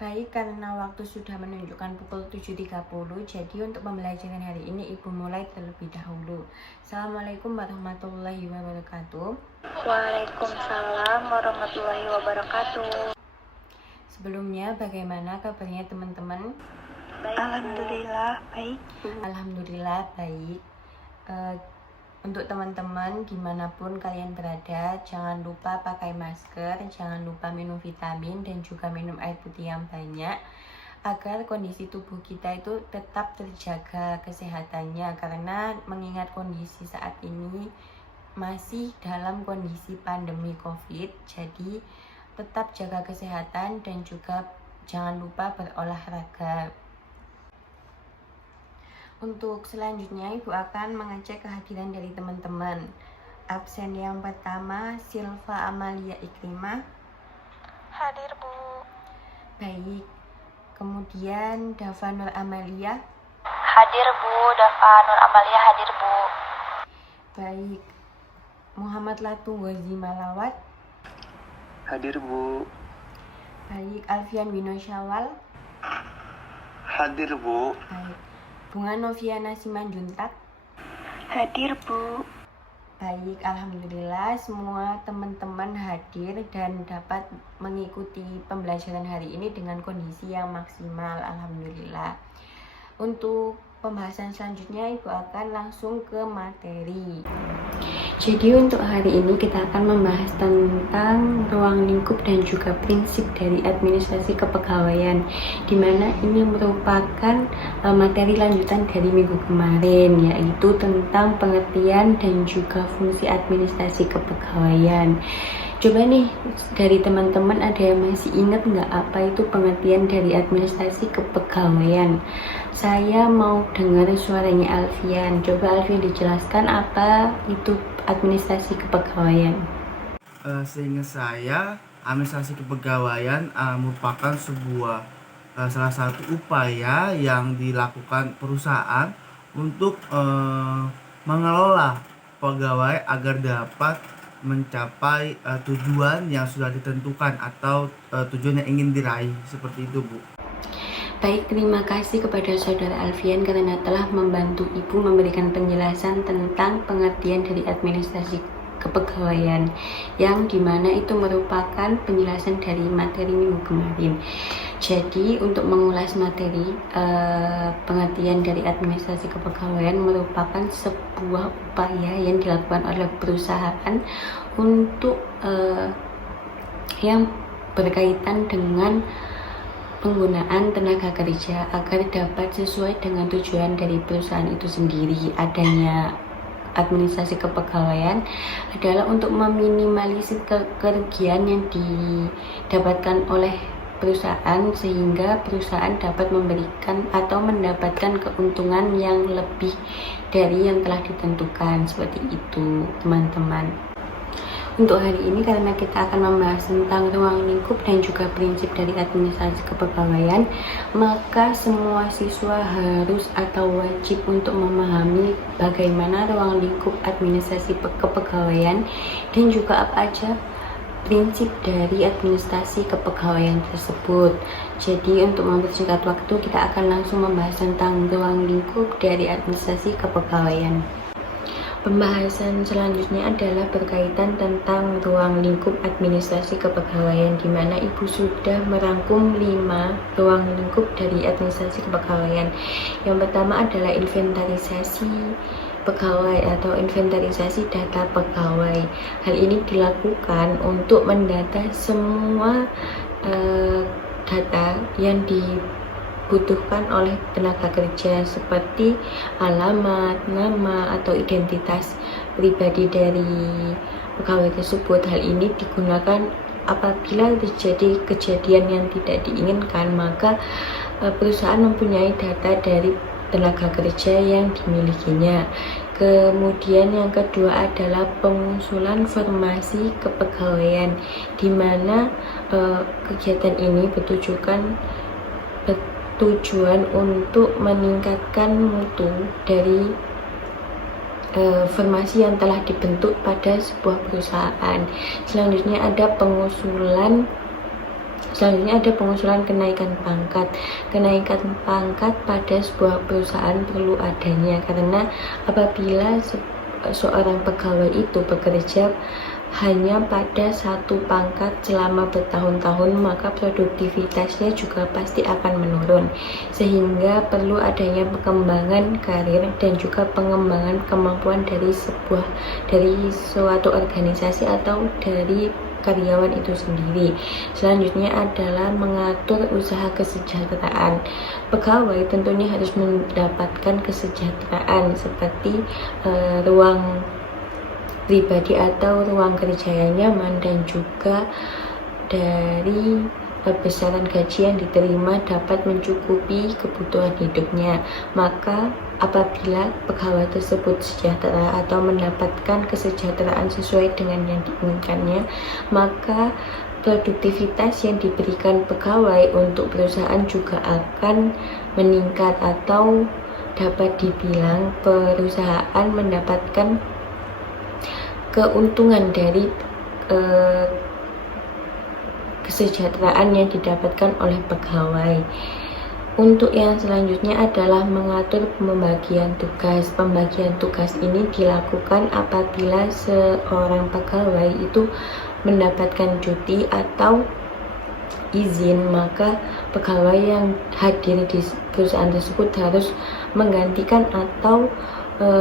Baik, karena waktu sudah menunjukkan pukul 7.30, jadi untuk pembelajaran hari ini Ibu mulai terlebih dahulu. Assalamualaikum warahmatullahi wabarakatuh. Waalaikumsalam warahmatullahi wabarakatuh. Sebelumnya, bagaimana kabarnya teman-teman? Alhamdulillah baik. Alhamdulillah baik. Untuk teman-teman dimanapun kalian berada, jangan lupa pakai masker, jangan lupa minum vitamin dan juga minum air putih yang banyak agar kondisi tubuh kita itu tetap terjaga kesehatannya, karena mengingat kondisi saat ini masih dalam kondisi pandemi COVID, jadi tetap jaga kesehatan dan juga jangan lupa berolahraga. Untuk selanjutnya, Ibu akan mengecek kehadiran dari teman-teman. Absen yang pertama, Silva Amalia Ikrimah. Hadir, Bu. Baik. Kemudian Dava Nur Amalia. Hadir, Bu. Dava Nur Amalia hadir, Bu. Baik. Muhammad Latu Wazi Malawat. Hadir, Bu. Baik. Alfian Wino Syawal. Hadir, Bu. Baik. Bunga Noviana Simanjuntak. Hadir, Bu. Baik, alhamdulillah semua teman-teman hadir dan dapat mengikuti pembelajaran hari ini dengan kondisi yang maksimal, alhamdulillah. Untuk pembahasan selanjutnya, Ibu akan langsung ke materi. Jadi untuk hari ini kita akan membahas tentang ruang lingkup dan juga prinsip dari administrasi kepegawaian, di mana ini merupakan materi lanjutan dari minggu kemarin, yaitu tentang pengertian dan juga fungsi administrasi kepegawaian. Coba nih dari teman-teman ada yang masih ingat nggak apa itu pengertian dari administrasi kepegawaian? Saya mau dengar suaranya Alfian. Coba Alfian dijelaskan apa itu administrasi kepegawaian. Seingat saya, administrasi kepegawaian merupakan sebuah salah satu upaya yang dilakukan perusahaan untuk mengelola pegawai agar dapat mencapai tujuan yang sudah ditentukan atau tujuan yang ingin diraih, seperti itu, Bu. Baik, terima kasih kepada Saudara Alfian karena telah membantu Ibu memberikan penjelasan tentang pengertian dari administrasi kepegawaian, yang dimana itu merupakan penjelasan dari materi minggu kemarin. Jadi untuk mengulas materi pengertian dari administrasi kepegawaian merupakan sebuah upaya yang dilakukan oleh perusahaan untuk yang berkaitan dengan penggunaan tenaga kerja agar dapat sesuai dengan tujuan dari perusahaan itu sendiri. Adanya administrasi kepegawaian adalah untuk meminimalisir kerugian yang didapatkan oleh perusahaan sehingga perusahaan dapat memberikan atau mendapatkan keuntungan yang lebih dari yang telah ditentukan. Seperti itu, teman-teman. Untuk hari ini karena kita akan membahas tentang ruang lingkup dan juga prinsip dari administrasi kepegawaian, maka semua siswa harus atau wajib untuk memahami bagaimana ruang lingkup administrasi kepegawaian dan juga apa aja prinsip dari administrasi kepegawaian tersebut. Jadi untuk mempersingkat waktu, kita akan langsung membahas tentang ruang lingkup dari administrasi kepegawaian. Pembahasan selanjutnya adalah berkaitan tentang ruang lingkup administrasi kepegawaian, di mana Ibu sudah merangkum 5 ruang lingkup dari administrasi kepegawaian. Yang pertama adalah inventarisasi pegawai atau inventarisasi data pegawai. Hal ini dilakukan untuk mendata semua data yang dibutuhkan oleh tenaga kerja seperti alamat, nama, atau identitas pribadi dari pegawai tersebut. Hal ini digunakan apabila terjadi kejadian yang tidak diinginkan, maka perusahaan mempunyai data dari tenaga kerja yang dimilikinya. Kemudian yang kedua adalah pengusulan formasi kepegawaian, di mana kegiatan ini bertujuan untuk meningkatkan mutu dari formasi yang telah dibentuk pada sebuah perusahaan. Selanjutnya ada pengusulan Selanjutnya ada pengusulan kenaikan pangkat. Kenaikan pangkat pada sebuah perusahaan perlu adanya karena apabila seorang pegawai itu bekerja hanya pada satu pangkat selama bertahun-tahun, maka produktivitasnya juga pasti akan menurun, sehingga perlu adanya pengembangan karir dan juga pengembangan kemampuan dari suatu organisasi atau dari karyawan itu sendiri. Selanjutnya adalah mengatur usaha kesejahteraan. Pegawai tentunya harus mendapatkan kesejahteraan seperti ruang pribadi atau ruang kerja yang nyaman dan juga dari besaran gaji yang diterima dapat mencukupi kebutuhan hidupnya. Maka apabila pegawai tersebut sejahtera atau mendapatkan kesejahteraan sesuai dengan yang diinginkannya, maka produktivitas yang diberikan pegawai untuk perusahaan juga akan meningkat, atau dapat dibilang perusahaan mendapatkan keuntungan dari kesejahteraan yang didapatkan oleh pegawai. Untuk yang selanjutnya adalah mengatur pembagian tugas. Pembagian tugas ini dilakukan apabila seorang pegawai itu mendapatkan cuti atau izin, maka pegawai yang hadir di perusahaan tersebut harus menggantikan atau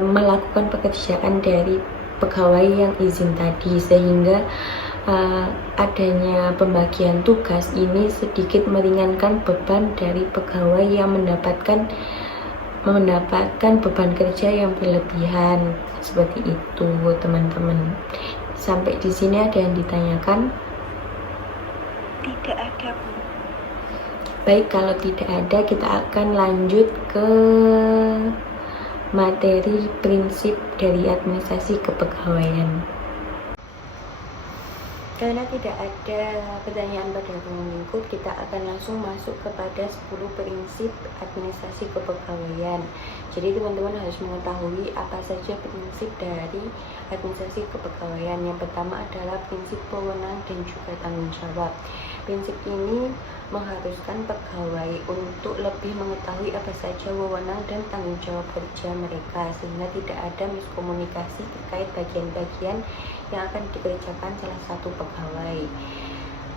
melakukan pekerjaan dari pegawai yang izin tadi, sehingga adanya pembagian tugas ini sedikit meringankan beban dari pegawai yang mendapatkan beban kerja yang berlebihan. Seperti itu, teman-teman. Sampai di sini ada yang ditanyakan? Tidak ada, Bu. Baik, kalau tidak ada, kita akan lanjut ke materi prinsip dari administrasi kepegawaian. Karena tidak ada pertanyaan pada ruang lingkup, kita akan langsung masuk kepada 10 prinsip administrasi kepegawaian. Jadi teman-teman harus mengetahui apa saja prinsip dari administrasi kepegawaian. Yang pertama adalah prinsip wewenang dan juga tanggung jawab. Prinsip ini mengharuskan pegawai untuk lebih mengetahui apa saja wewenang dan tanggung jawab kerja mereka, sehingga tidak ada miskomunikasi terkait bagian-bagian yang akan dikerjakan salah satu pegawai.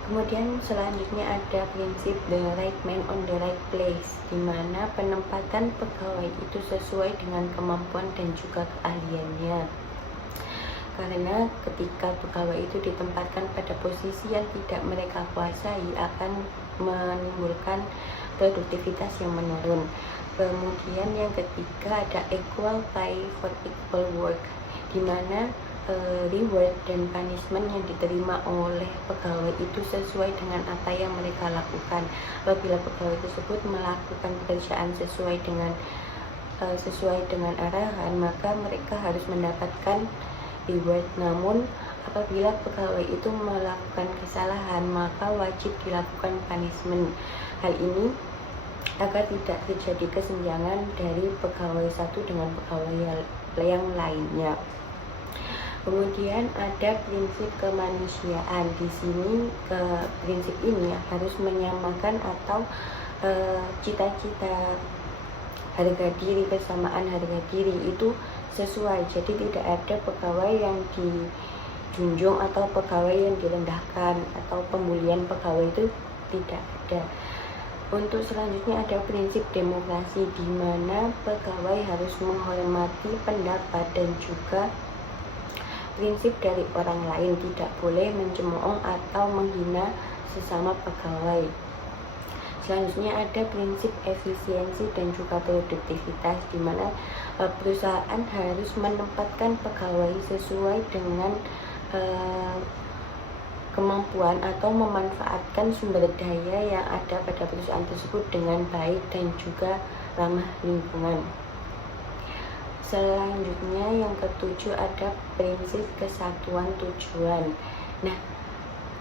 Kemudian selanjutnya ada prinsip the right man on the right place, di mana penempatan pegawai itu sesuai dengan kemampuan dan juga keahliannya. Karena ketika pegawai itu ditempatkan pada posisi yang tidak mereka kuasai, akan menimbulkan produktivitas yang menurun. Kemudian yang ketiga ada equal pay for equal work, di mana reward dan punishment yang diterima oleh pegawai itu sesuai dengan apa yang mereka lakukan. Apabila pegawai tersebut melakukan pekerjaan sesuai dengan arahan, maka mereka harus mendapatkan reward. Namun apabila pegawai itu melakukan kesalahan, maka wajib dilakukan punishment. Hal ini agar tidak terjadi kesenjangan dari pegawai satu dengan pegawai yang lainnya. Kemudian ada prinsip kemanusiaan. Di sini prinsip ini harus menyamakan atau cita-cita harga diri, kesamaan harga diri itu sesuai. Jadi tidak ada pegawai yang dijunjung atau pegawai yang direndahkan, atau pembulian pegawai itu tidak ada. Untuk selanjutnya ada prinsip demokrasi, di mana pegawai harus menghormati pendapat dan juga prinsip dari orang lain, tidak boleh mencemooh atau menghina sesama pegawai. Selanjutnya ada prinsip efisiensi dan juga produktivitas, di mana perusahaan harus menempatkan pegawai sesuai dengan kemampuan atau memanfaatkan sumber daya yang ada pada perusahaan tersebut dengan baik dan juga ramah lingkungan. Selanjutnya yang ketujuh ada prinsip kesatuan tujuan. Nah,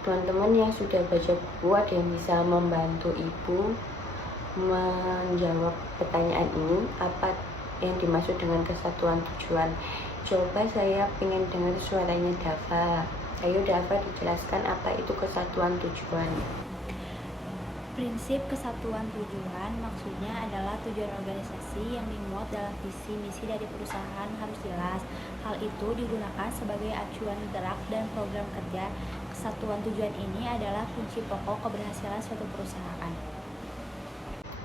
teman-teman yang sudah baca buku, ada yang bisa membantu ibu menjawab pertanyaan ini, apa yang dimaksud dengan kesatuan tujuan? Coba saya pengen dengar suaranya Dava. Ayo Dava, dijelaskan apa itu kesatuan tujuan. Prinsip kesatuan tujuan maksudnya adalah tujuan organisasi yang dimuat dalam visi misi dari perusahaan harus jelas. Hal itu digunakan sebagai acuan gerak dan program kerja. Kesatuan tujuan ini adalah kunci pokok keberhasilan suatu perusahaan.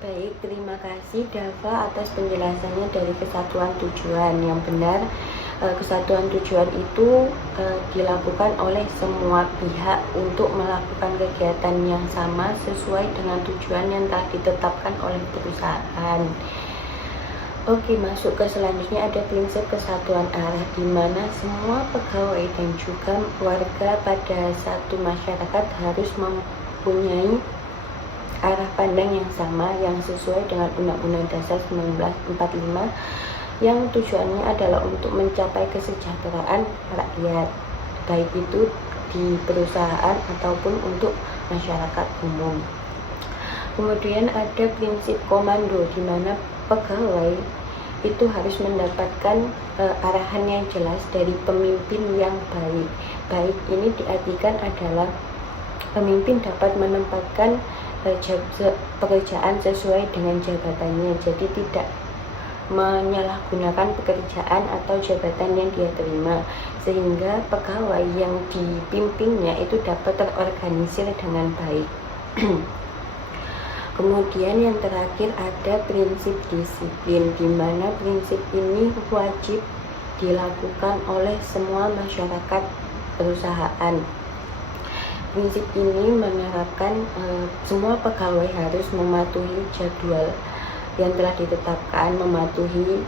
Baik, terima kasih Dava atas penjelasannya dari kesatuan tujuan. Yang benar, kesatuan tujuan itu dilakukan oleh semua pihak untuk melakukan kegiatan yang sama sesuai dengan tujuan yang telah ditetapkan oleh perusahaan. Oke, masuk ke selanjutnya ada prinsip kesatuan arah, di mana semua pegawai dan juga warga pada satu masyarakat harus mempunyai arah pandang yang sama yang sesuai dengan Undang-Undang Dasar 1945 yang tujuannya adalah untuk mencapai kesejahteraan rakyat, baik itu di perusahaan ataupun untuk masyarakat umum. Kemudian ada prinsip komando, di mana pegawai itu harus mendapatkan arahan yang jelas dari pemimpin yang baik. Baik ini diartikan adalah pemimpin dapat menempatkan pekerjaan sesuai dengan jabatannya, jadi tidak menyalahgunakan pekerjaan atau jabatan yang dia terima, sehingga pegawai yang dipimpinnya itu dapat terorganisir dengan baik. Kemudian yang terakhir ada prinsip disiplin, di mana prinsip ini wajib dilakukan oleh semua masyarakat perusahaan. Prinsip ini menerapkan semua pegawai harus mematuhi jadwal yang telah ditetapkan, mematuhi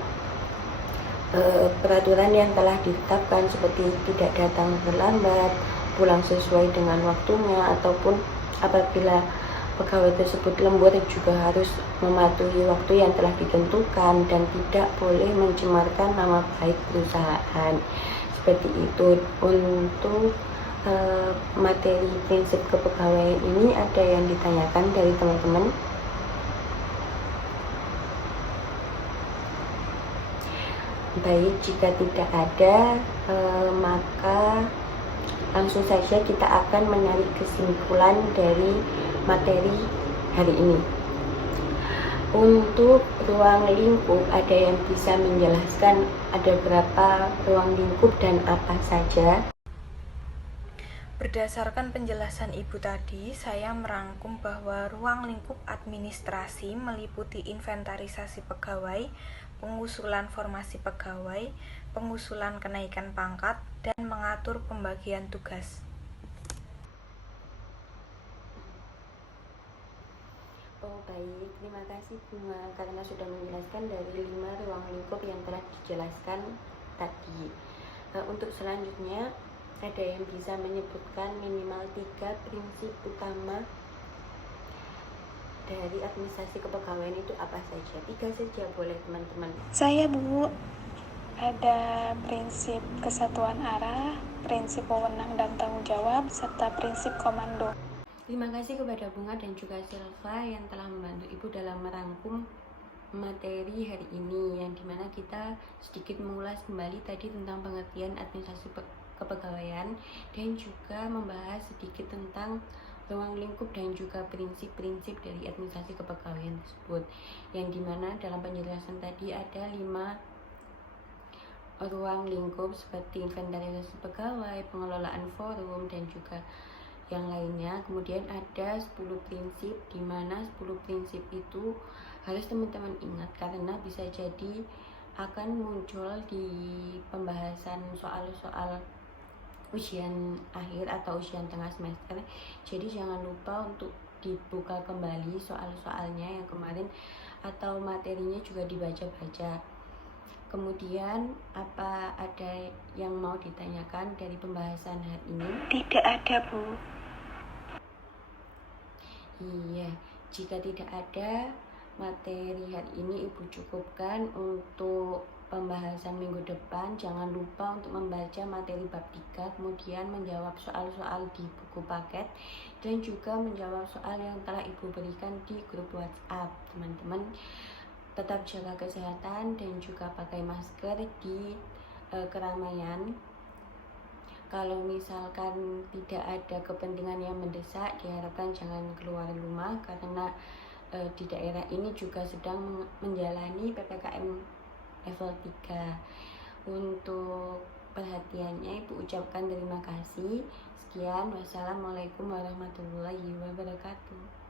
peraturan yang telah ditetapkan seperti tidak datang terlambat, pulang sesuai dengan waktunya, ataupun apabila pegawai tersebut lembur juga harus mematuhi waktu yang telah ditentukan dan tidak boleh mencemarkan nama baik perusahaan. Seperti itu. Untuk materi prinsip kepegawaian ini ada yang ditanyakan dari teman-teman? Baik, jika tidak ada, maka langsung saja kita akan menarik kesimpulan dari materi hari ini. Untuk ruang lingkup, ada yang bisa menjelaskan ada berapa ruang lingkup dan apa saja? Berdasarkan penjelasan Ibu tadi, saya merangkum bahwa ruang lingkup administrasi meliputi inventarisasi pegawai, pengusulan formasi pegawai, pengusulan kenaikan pangkat, dan mengatur pembagian tugas. Oh baik, terima kasih Bunga karena sudah menjelaskan dari 5 ruang lingkup yang telah dijelaskan tadi. Untuk selanjutnya, ada yang bisa menyebutkan minimal 3 prinsip utama dari administrasi kepegawaian itu apa saja? 3 saja boleh teman-teman. Saya Bu, ada prinsip kesatuan arah, prinsip wewenang dan tanggung jawab, serta prinsip komando. Terima kasih kepada Bunga dan juga Silva yang telah membantu Ibu dalam merangkum materi hari ini, yang dimana kita sedikit mengulas kembali tadi tentang pengertian administrasi kepegawaian dan juga membahas sedikit tentang ruang lingkup dan juga prinsip-prinsip dari administrasi kepegawaian tersebut, yang dimana dalam penjelasan tadi ada 5 ruang lingkup seperti inventarisasi pegawai, pengelolaan forum, dan juga yang lainnya. Kemudian ada 10 prinsip, di mana 10 prinsip itu harus teman-teman ingat karena bisa jadi akan muncul di pembahasan soal-soal ujian akhir atau ujian tengah semester. Jadi jangan lupa untuk dibuka kembali soal-soalnya yang kemarin atau materinya juga dibaca-baca. Kemudian apa ada yang mau ditanyakan dari pembahasan hari ini? Tidak ada Bu. Iya, jika tidak ada materi hari ini Ibu cukupkan untuk pembahasan minggu depan. Jangan lupa untuk membaca materi bab 3, kemudian menjawab soal-soal di buku paket, dan juga menjawab soal yang telah Ibu berikan di grup WhatsApp. Teman-teman tetap jaga kesehatan dan juga pakai masker di keramaian. Kalau misalkan tidak ada kepentingan yang mendesak, diharapkan jangan keluar rumah karena di daerah ini juga sedang menjalani PPKM level 3. Untuk perhatiannya Ibu ucapkan terima kasih. Sekian, wassalamualaikum warahmatullahi wabarakatuh.